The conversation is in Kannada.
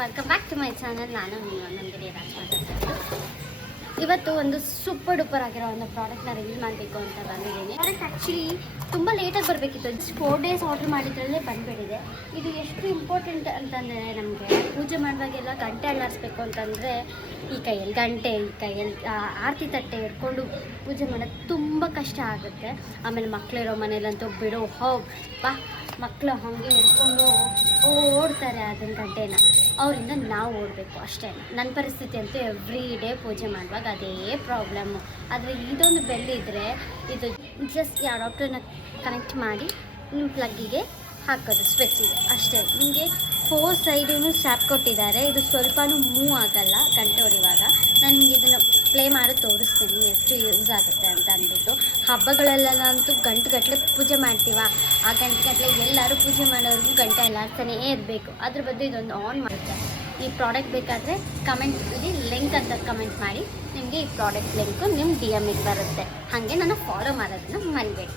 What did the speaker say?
Welcome back to my channel. ನಾನು ನಂದಿನಿ ರಾಜ್ ಮಾತಾಡ್ತಾ ಇವತ್ತು ಒಂದು ಸೂಪರ್ ಡೂಪರ್ ಆಗಿರೋ ಒಂದು ಪ್ರಾಡಕ್ಟ್ನ ರಿವೀಲ್ ಮಾಡಬೇಕು ಅಂತ ಬಂದಿದ್ದೀನಿ. ಪ್ರಾಡಕ್ಟ್ ಆ್ಯಕ್ಚುಲಿ ತುಂಬ ಲೇಟಾಗಿ ಬರಬೇಕಿತ್ತು. ಜಸ್ಟ್ 4 days ಆರ್ಡ್ರ್ ಮಾಡಿದ್ರಲ್ಲೇ ಬಂದುಬಿಟ್ಟಿದೆ. ಇದು ಎಷ್ಟು ಇಂಪಾರ್ಟೆಂಟ್ ಅಂತಂದರೆ ನಮಗೆ ಪೂಜೆ ಮಾಡುವಾಗೆಲ್ಲ ಗಂಟೆ ಅಲ್ಲಾಡಿಸ್ಬೇಕು ಅಂತಂದರೆ ಈ ಕೈಯಲ್ಲಿ ಗಂಟೆ, ಈ ಕೈಯಲ್ಲಿ ಆರತಿ ತಟ್ಟೆ ಹಿಡ್ಕೊಂಡು ಪೂಜೆ ಮಾಡೋದು ತುಂಬ ಕಷ್ಟ ಆಗುತ್ತೆ. ಆಮೇಲೆ ಮಕ್ಕಳಿರೋ ಮನೇಲಂತೂ ಬಿಡೋ ಬಾ ಮಕ್ಕಳು ಹಾಗೆ ಹಿಡ್ಕೊಂಡು ಓಡ್ತಾರೆ ಅದನ್ನ ಗಂಟೆನ. ಅವರಿಂದ ನಾವು ಓಡಬೇಕು ಅಷ್ಟೇ. ನನ್ನ ಪರಿಸ್ಥಿತಿ ಅಂತೂ ಎವ್ರಿ ಡೇ ಪೂಜೆ ಮಾಡುವಾಗ ಅದೇ ಪ್ರಾಬ್ಲಮ್ಮು. ಆದರೆ ಇದೊಂದು ಬೆಲ್ ಇದ್ದರೆ ಇದು ಜಸ್ಟ್ ಅಡಾಪ್ಟರ್ನ ಕನೆಕ್ಟ್ ಮಾಡಿ ನಿಮ್ಮ ಪ್ಲಗ್ಗಿಗೆ ಹಾಕೋದು ಸ್ವಿಚ್ಚಿಗೆ ಅಷ್ಟೇ. ನಿಮಗೆ 4 ಸೈಡೂ ಸ್ಟ್ಯಾಪ್ ಕೊಟ್ಟಿದ್ದಾರೆ. ಇದು ಸ್ವಲ್ಪನೂ ಮೂವ್ ಆಗಲ್ಲ ಗಂಟೆ ಹೊಡಿವಾಗ. ನಾನು ನಿಮಗೆ ಇದನ್ನು ಪ್ಲೇ ಮಾಡಿ ತೋರಿಸ್ತೀನಿ ಎಷ್ಟು ಯೂಸ್ ಆಗುತ್ತೆ ಅಂತ ಅಂದ್ಬಿಟ್ಟು. ಹಬ್ಬಗಳಲ್ಲೆಲ್ಲಂತೂ ಗಂಟೆಗಟ್ಟಲೆ ಪೂಜೆ ಮಾಡ್ತೀವ. ಆ ಗಂಟೆಗಟ್ಟಲೆ ಎಲ್ಲರೂ ಪೂಜೆ ಮಾಡೋರಿಗೂ ಗಂಟೆ ಅಲ್ಲಾಡ್ತಾನೇ ಇರಬೇಕು. ಅದ್ರ ಬದಲು ಇದೊಂದು ಆನ್ ಮಾಡುತ್ತೆ. ಈ ಪ್ರಾಡಕ್ಟ್ ಬೇಕಾದರೆ ಕಮೆಂಟಲ್ಲಿ ಲಿಂಕ್ ಅಂತ ಕಮೆಂಟ್ ಮಾಡಿ. ನಿಮಗೆ ಈ ಪ್ರಾಡಕ್ಟ್ ಲಿಂಕು ನಿಮ್ಮ DM ಗೆ ಬರುತ್ತೆ. ಹಾಗೆ ನನ್ನ ಫಾಲೋ ಮಾಡೋದನ್ನು ಮರಿಬೇಡಿ.